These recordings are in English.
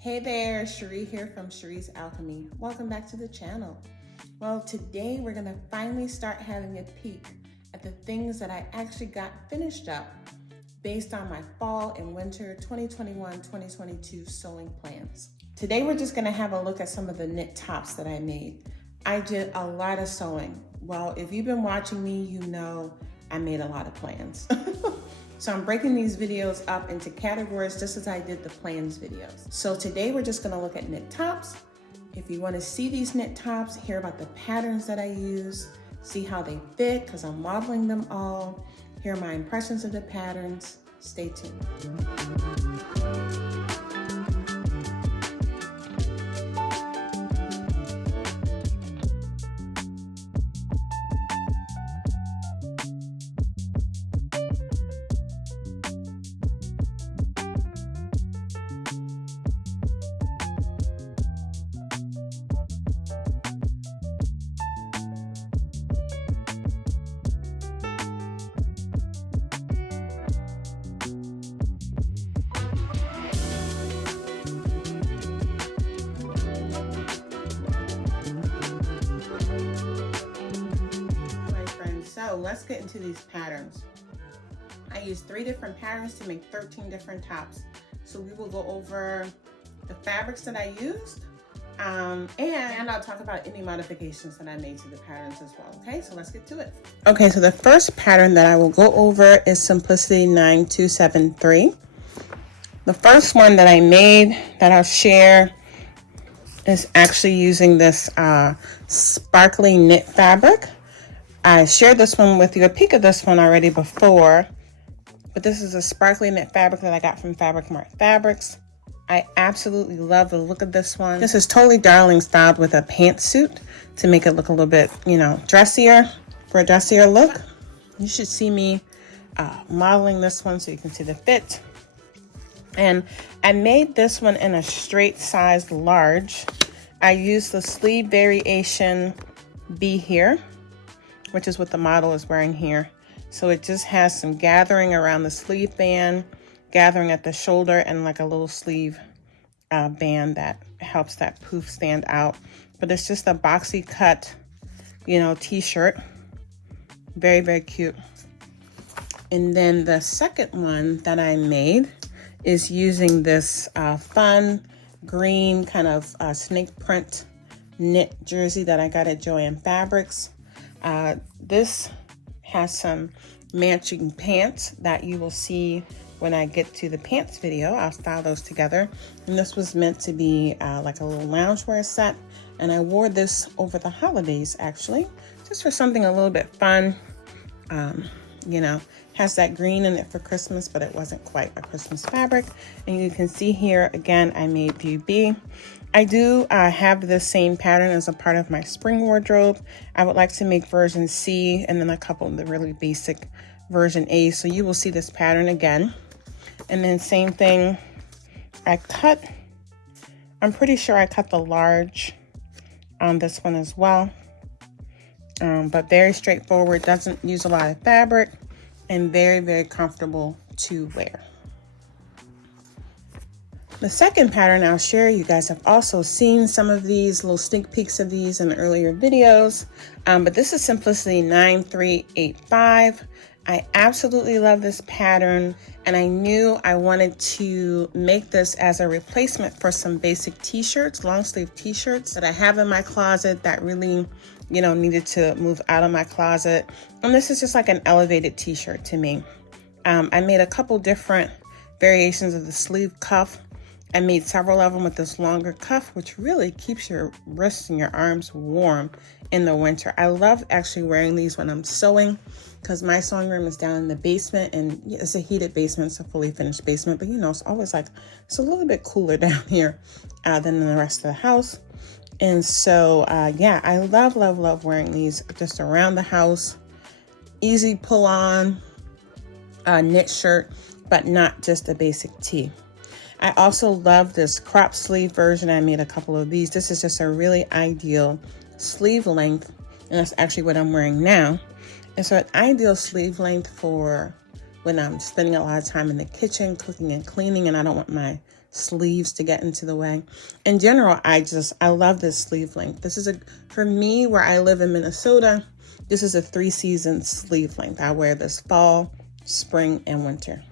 Hey there, Cherie here from Cherie's Alchemy. Welcome back to the channel. Well, today we're gonna finally start having a peek at the things that I actually got finished up based on my fall and winter 2021-2022 sewing plans. Today we're just gonna have a look at some of the knit tops that I made. I did a lot of sewing. Well, if you've been watching me, you know I made a lot of plans. So I'm breaking these videos up into categories just as I did the plans videos. So today we're just gonna look at knit tops. If you wanna see these knit tops, hear about the patterns that I use, see how they fit, because I'm modeling them all, hear my impressions of the patterns, stay tuned. So let's get into these patterns. I used 3 different patterns to make 13 different tops. So we will go over the fabrics that I used and I'll talk about any modifications that I made to the patterns as well. Okay, so let's get to it. Okay, so the first pattern that I will go over is Simplicity 9273. The first one that I made that I'll share is actually using this sparkly knit fabric. I shared this one with you, a peek of this one already before, but this is a sparkly knit fabric that I got from Fabric Mart Fabrics. I absolutely love the look of this one. This is totally darling styled with a pantsuit to make it look a little bit, dressier, for a dressier look. You should see me modeling this one so you can see the fit. And I made this one in a straight size large. I used the sleeve variation B here, which is what the model is wearing here. So it just has some gathering around the sleeve band, gathering at the shoulder, and like a little sleeve band that helps that poof stand out. But it's just a boxy cut, t-shirt. Very, very cute. And then the second one that I made is using this fun green kind of snake print knit jersey that I got at Joann Fabrics. This has some matching pants that you will see when I get to the pants video. I'll style those together. And this was meant to be like a little loungewear set. And I wore this over the holidays, actually, just for something a little bit fun. Has that green in it for Christmas, but it wasn't quite a Christmas fabric. And you can see here, again, I made view B. I do have the same pattern as a part of my spring wardrobe. I would like to make version C and then a couple of the really basic version A. So you will see this pattern again. And then same thing, I'm pretty sure I cut the large on this one as well. But very straightforward, doesn't use a lot of fabric, and very, very comfortable to wear. The second pattern I'll share, you guys have also seen some of these little sneak peeks of these in earlier videos, but this is Simplicity 9385. I absolutely love this pattern, and I knew I wanted to make this as a replacement for some basic t-shirts, long sleeve t-shirts that I have in my closet that really, needed to move out of my closet. And this is just like an elevated t-shirt to me. I made a couple different variations of the sleeve cuff. I made several of them with this longer cuff, which really keeps your wrists and your arms warm in the winter. I love actually wearing these when I'm sewing because my sewing room is down in the basement, and it's a heated basement, it's a fully finished basement, but it's always it's a little bit cooler down here than in the rest of the house. And so, I love wearing these just around the house. Easy pull on knit shirt, but not just a basic tee. I also love this crop sleeve version. I made a couple of these. This is just a really ideal sleeve length, and that's actually what I'm wearing now. And so an ideal sleeve length for when I'm spending a lot of time in the kitchen cooking and cleaning, and I don't want my sleeves to get into the way. In general, I love this sleeve length. This is for me, where I live in Minnesota, this is a 3-season sleeve length. I wear this fall, spring, and winter.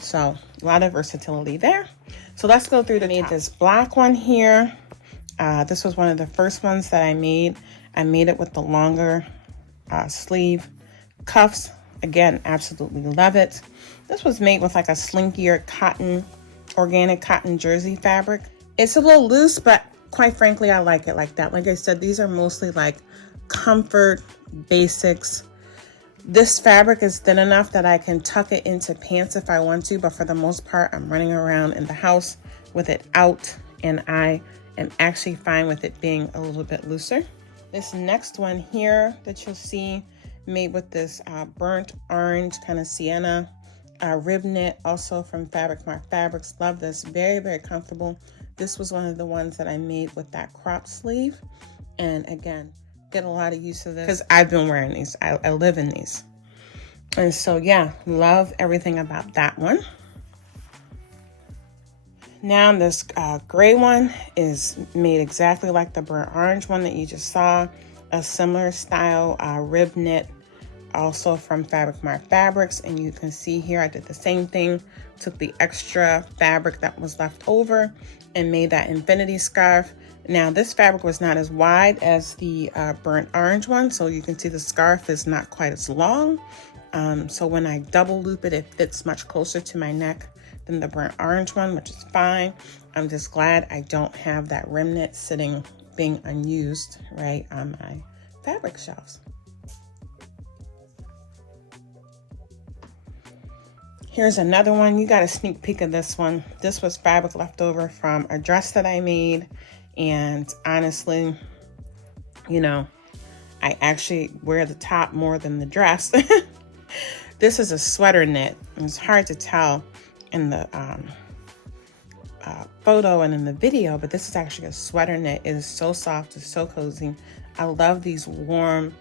So a lot of versatility there. So let's go through this black one here. This was one of the first ones that I made. I made it with the longer sleeve cuffs. Again, absolutely love it. This was made with like a slinkier cotton, organic cotton jersey fabric. It's a little loose, but quite frankly, I like it like that. Like I said, these are mostly like comfort basics. This fabric is thin enough that I can tuck it into pants if I want to, but for the most part, I'm running around in the house with it out, and I am actually fine with it being a little bit looser. This next one here that you'll see, made with this burnt orange kind of sienna rib knit, also from Fabric Mart Fabrics. Love this, very, very comfortable. This was one of the ones that I made with that crop sleeve. And again, get a lot of use of this because I've been wearing these. I live in these. And so yeah, love everything about that one. Now this gray one is made exactly like the burnt orange one that you just saw. A similar style rib knit, also from Fabric Mart Fabrics. And you can see here I did the same thing. Took the extra fabric that was left over and made that infinity scarf. Now this fabric was not as wide as the burnt orange one, so you can see the scarf is not quite as long. So when I double loop it, it fits much closer to my neck than the burnt orange one, which is fine. I'm just glad I don't have that remnant sitting, being unused, right, on my fabric shelves. Here's another one. You got a sneak peek of this one. This was fabric left over from a dress that I made. And honestly, you know, I actually wear the top more than the dress. This is a sweater knit. It's hard to tell in the photo and in the video, but this is actually a sweater knit. It is so soft, it's so cozy. I love these warm,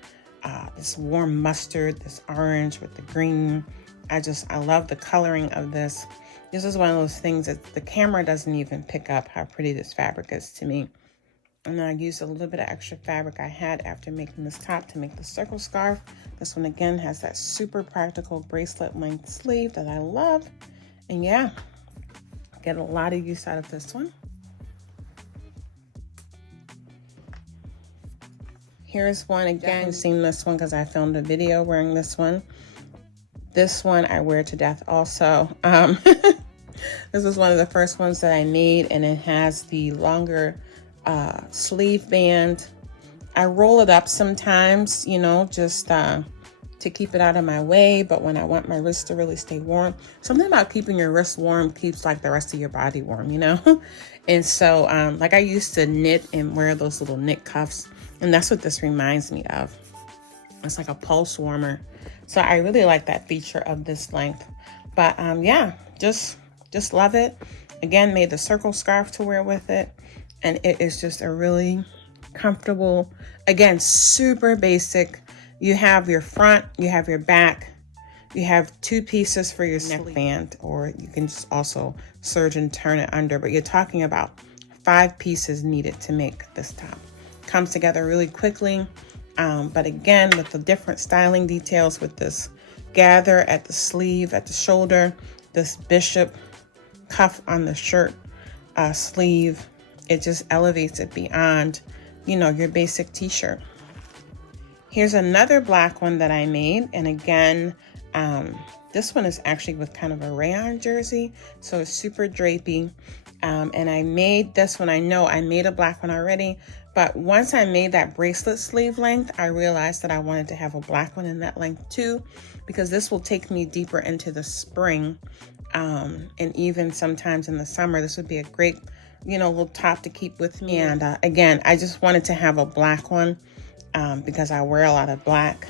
this warm mustard, this orange with the green. I love the coloring of this. This is one of those things that the camera doesn't even pick up how pretty this fabric is to me. And then I used a little bit of extra fabric I had after making this top to make the circle scarf. This one again has that super practical bracelet length sleeve that I love. And yeah, get a lot of use out of this one. Here's one again. You've seen this one because I filmed a video wearing this one. This one I wear to death also. This was one of the first ones that I made, and it has the longer sleeve band. I roll it up sometimes, you know, just to keep it out of my way, but when I want my wrist to really stay warm, something about keeping your wrist warm keeps like the rest of your body warm, you know? And so like I used to knit and wear those little knit cuffs, and that's what this reminds me of. It's like a pulse warmer. So I really like that feature of this length. But yeah, just love it. Again, made the circle scarf to wear with it. And it is just a really comfortable, again, super basic. You have your front, you have your back, you have 2 pieces for your neckband, or you can just also serge and turn it under. But you're talking about 5 pieces needed to make this top. Comes together really quickly. But again, with the different styling details, with this gather at the sleeve, at the shoulder, this bishop cuff on the shirt sleeve, it just elevates it beyond, you know, your basic t-shirt. Here's another black one that I made. And again, this one is actually with kind of a rayon jersey. So it's super drapey. And I made this one. I know I made a black one already, but once I made that bracelet sleeve length, I realized that I wanted to have a black one in that length too, because this will take me deeper into the spring. And even sometimes in the summer, this would be a great, you know, little top to keep with me. And again, I just wanted to have a black one because I wear a lot of black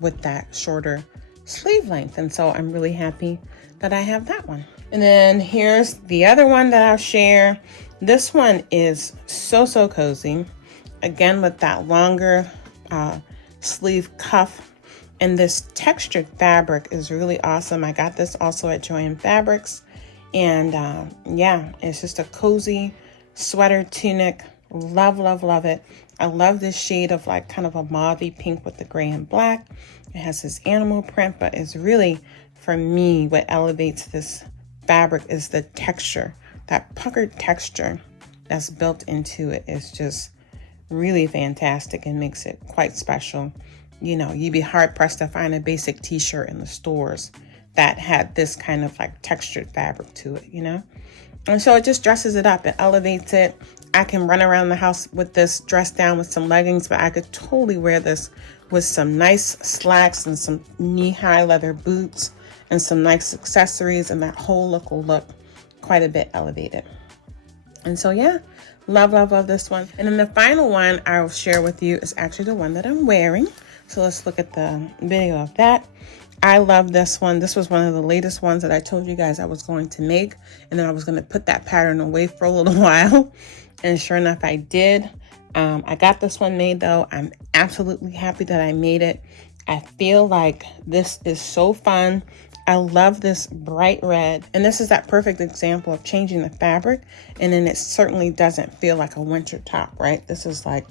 with that shorter sleeve length. And so I'm really happy that I have that one. And then here's the other one that I'll share. This one is so cozy. Again, with that longer sleeve cuff. And this textured fabric is really awesome. I got this also at Joann Fabrics. And yeah, it's just a cozy sweater tunic. Love, love, love it. I love this shade of like kind of a mauvey pink with the gray and black. It has this animal print, but it's really, for me, what elevates this fabric is the texture. That puckered texture that's built into it is just really fantastic and makes it quite special. You know, you'd be hard pressed to find a basic t-shirt in the stores that had this kind of like textured fabric to it, you know? And so it just dresses it up. It elevates it. I can run around the house with this dressed down with some leggings, but I could totally wear this with some nice slacks and some knee-high leather boots and some nice accessories, and that whole look will look quite a bit elevated. And so yeah, love, love, love this one. And then the final one I'll share with you is actually the one that I'm wearing. So let's look at the video of that. I love this one. This was one of the latest ones that I told you guys I was going to make, and then I was going to put that pattern away for a little while. And sure enough, I did. I got this one made though. I'm absolutely happy that I made it. I feel like this is so fun. I love this bright red, and this is that perfect example of changing the fabric, and then it certainly doesn't feel like a winter top, right? This is like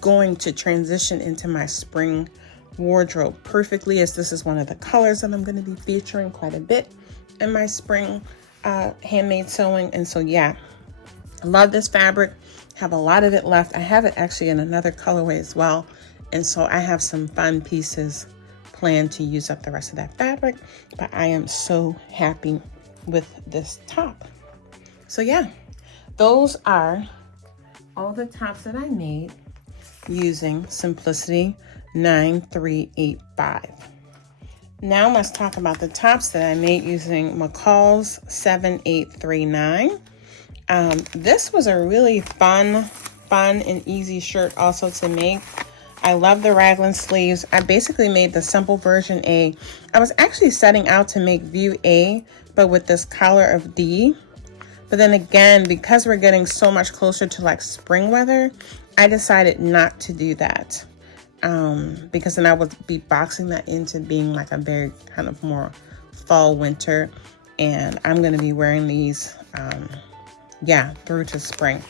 going to transition into my spring wardrobe perfectly, as this is one of the colors that I'm going to be featuring quite a bit in my spring handmade sewing. And so yeah, I love this fabric. Have a lot of it left. I have it actually in another colorway as well, and so I have some fun pieces planned to use up the rest of that fabric, but I am so happy with this top. So yeah, those are all the tops that I made using Simplicity 9385. Now let's talk about the tops that I made using McCall's 7839. This was a really fun and easy shirt also to make. I love the raglan sleeves. I basically made the simple version A. I was actually setting out to make view A, but with this collar of D. But then again, because we're getting so much closer to like spring weather, I decided not to do that. Because then I would be boxing that into being like a very kind of more fall winter. And I'm going to be wearing these, through to spring.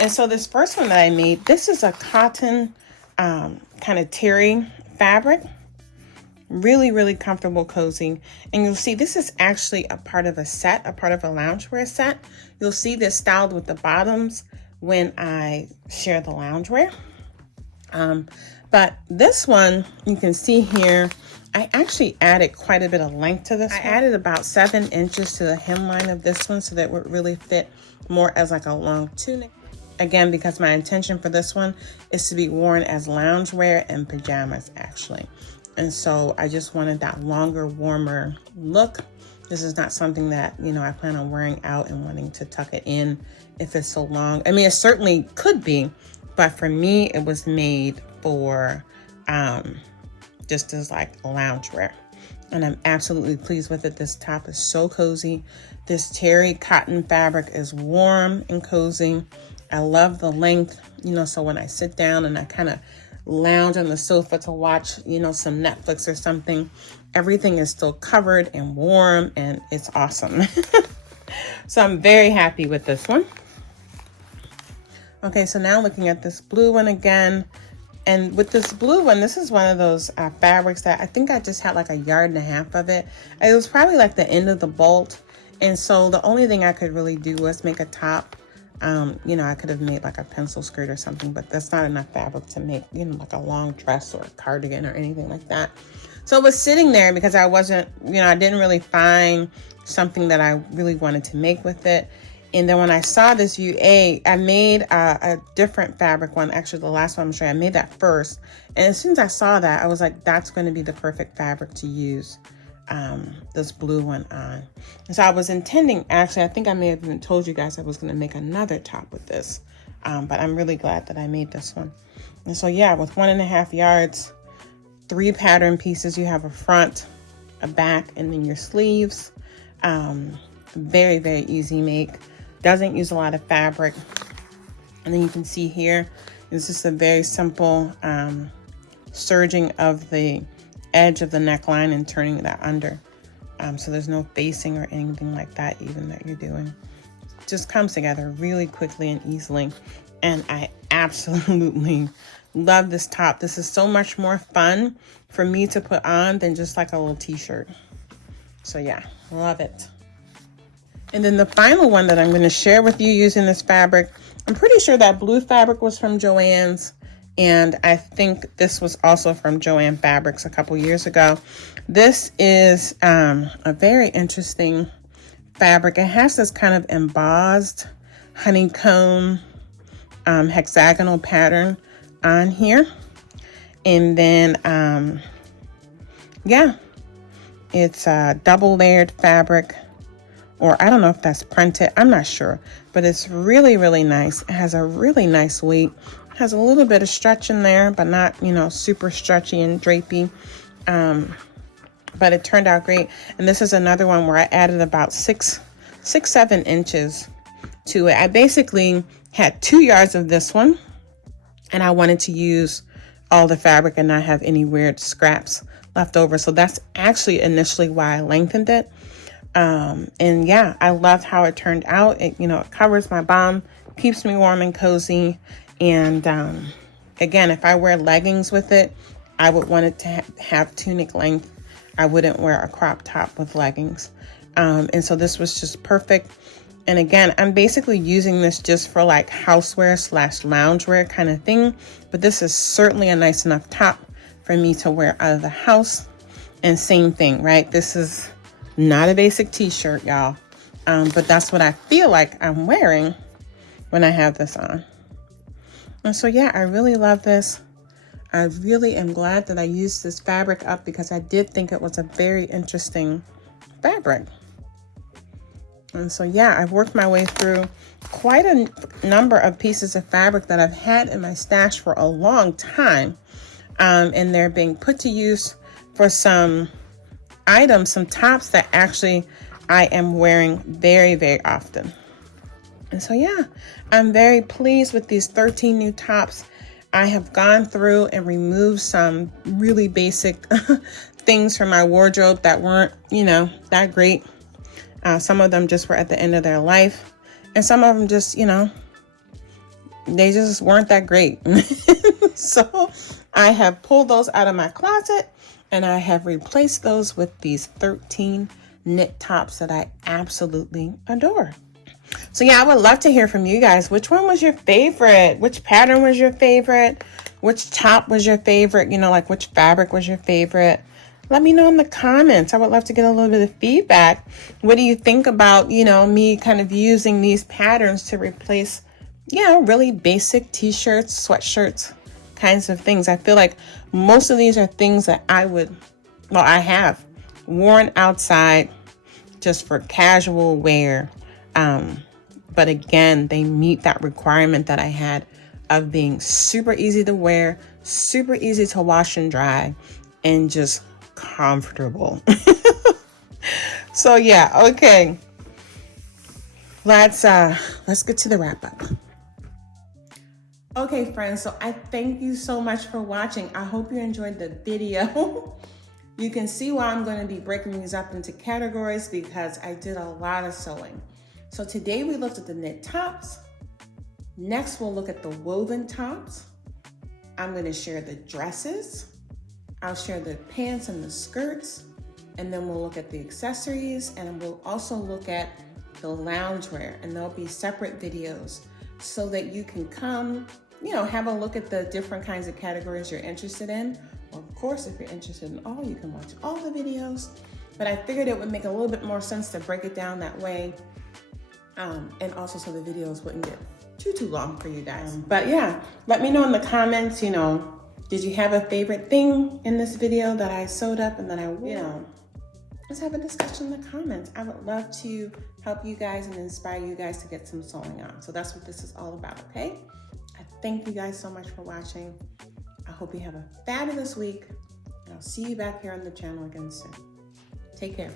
And so this first one that I made, this is a cotton kind of terry fabric. Really, really comfortable, cozy. And you'll see this is actually a part of a set, a part of a loungewear set. You'll see this styled with the bottoms when I share the loungewear. But this one, you can see here, I actually added quite a bit of length to this. I added about 7 inches to the hemline of this one so that it would really fit more as like a long tunic. Again, because my intention for this one is to be worn as loungewear and pajamas actually. And so I just wanted that longer, warmer look. This is not something that, you know, I plan on wearing out and wanting to tuck it in if it's so long. I mean, it certainly could be, but for me, it was made for just as like loungewear. And I'm absolutely pleased with it. This top is so cozy. This terry cotton fabric is warm and cozy. I love the length, you know, so when I sit down and I kind of lounge on the sofa to watch, you know, some Netflix or something, everything is still covered and warm, and it's awesome. So I'm very happy with this one. Okay, so now looking at this blue one again. And with this blue one, this is one of those fabrics that I think I just had like 1.5 yards of it. It was probably like the end of the bolt. And so the only thing I could really do was make a top. You know, I could have made like a pencil skirt or something, but that's not enough fabric to make, you know, like a long dress or a cardigan or anything like that. So it was sitting there because I wasn't, you know, I didn't really find something that I really wanted to make with it. And then when I saw this view A, I made a different fabric one. Actually, the last one I'm showing, I made that first. And as soon as I saw that, I was like, that's going to be the perfect fabric to use this blue one on. And so I was intending, actually, I think I may have even told you guys I was going to make another top with this. But I'm really glad that I made this one. And so, yeah, with 1.5 yards, 3 pattern pieces, you have a front, a back, and then your sleeves. Very, very easy make. Doesn't use a lot of fabric. And then you can see here, it's just a very simple serging of the edge of the neckline and turning that under So there's no facing or anything like that even that you're doing. It just comes together really quickly and easily. And I absolutely love this top. This is so much more fun for me to put on than just like a little t-shirt. So yeah, love it. And then the final one that I'm going to share with you using this fabric, I'm pretty sure that blue fabric was from Joann's, and I think this was also from Joann Fabrics a couple years ago. This is a very interesting fabric. It has this kind of embossed honeycomb hexagonal pattern on here. And then, yeah, it's a double layered fabric, or I don't know if that's printed, I'm not sure, but it's really, really nice. It has a really nice weight. It has a little bit of stretch in there, but not, you know, super stretchy and drapey. But it turned out great. And this is another one where I added about 7 inches to it. I basically had 2 yards of this one, and I wanted to use all the fabric and not have any weird scraps left over. So that's actually initially why I lengthened it. And yeah, I loved how it turned out. It, you know, it covers my bum, keeps me warm and cozy. And again, if I wear leggings with it, I would want it to have tunic length. I wouldn't wear a crop top with leggings. And so this was just perfect. And again, I'm basically using this just for like housewear / loungewear kind of thing. But this is certainly a nice enough top for me to wear out of the house. And same thing, right? This is not a basic t-shirt, y'all. But that's what I feel like I'm wearing when I have this on. And so, yeah, I really love this. I really am glad that I used this fabric up because I did think it was a very interesting fabric. And so, yeah, I've worked my way through quite a number of pieces of fabric that I've had in my stash for a long time. And they're being put to use for some items, some tops that actually I am wearing very, very often. And so, yeah, I'm very pleased with these 13 new tops. I have gone through and removed some really basic things from my wardrobe that weren't, you know, that great. Some of them just were at the end of their life. And some of them just, you know, they just weren't that great. So I have pulled those out of my closet and I have replaced those with these 13 knit tops that I absolutely adore. So yeah, I would love to hear from you guys. Which one was your favorite? Which pattern was your favorite? Which top was your favorite? You know, like which fabric was your favorite? Let me know in the comments. I would love to get a little bit of feedback. What do you think about, you know, me kind of using these patterns to replace, you know, really basic t-shirts, sweatshirts, kinds of things. I feel like most of these are things that I have worn outside just for casual wear. But again, they meet that requirement that I had of being super easy to wear, super easy to wash and dry, and just comfortable. So yeah, okay. Let's get to the wrap up. Okay, friends, so I thank you so much for watching. I hope you enjoyed the video. You can see why I'm going to be breaking these up into categories because I did a lot of sewing. So today we looked at the knit tops. Next, we'll look at the woven tops. I'm going to share the dresses. I'll share the pants and the skirts. And then we'll look at the accessories. And we'll also look at the loungewear. And there'll be separate videos so that you can come, you know, have a look at the different kinds of categories you're interested in. Of course, if you're interested in all, you can watch all the videos. But I figured it would make a little bit more sense to break it down that way. And also so the videos wouldn't get too long for you guys. But yeah, let me know in the comments, you know, did you have a favorite thing in this video that I sewed up and that I, you know, let's have a discussion in the comments. I would love to help you guys and inspire you guys to get some sewing on. So that's what this is all about, okay? I thank you guys so much for watching. I hope you have a fabulous week, and I'll see you back here on the channel again soon. Take care.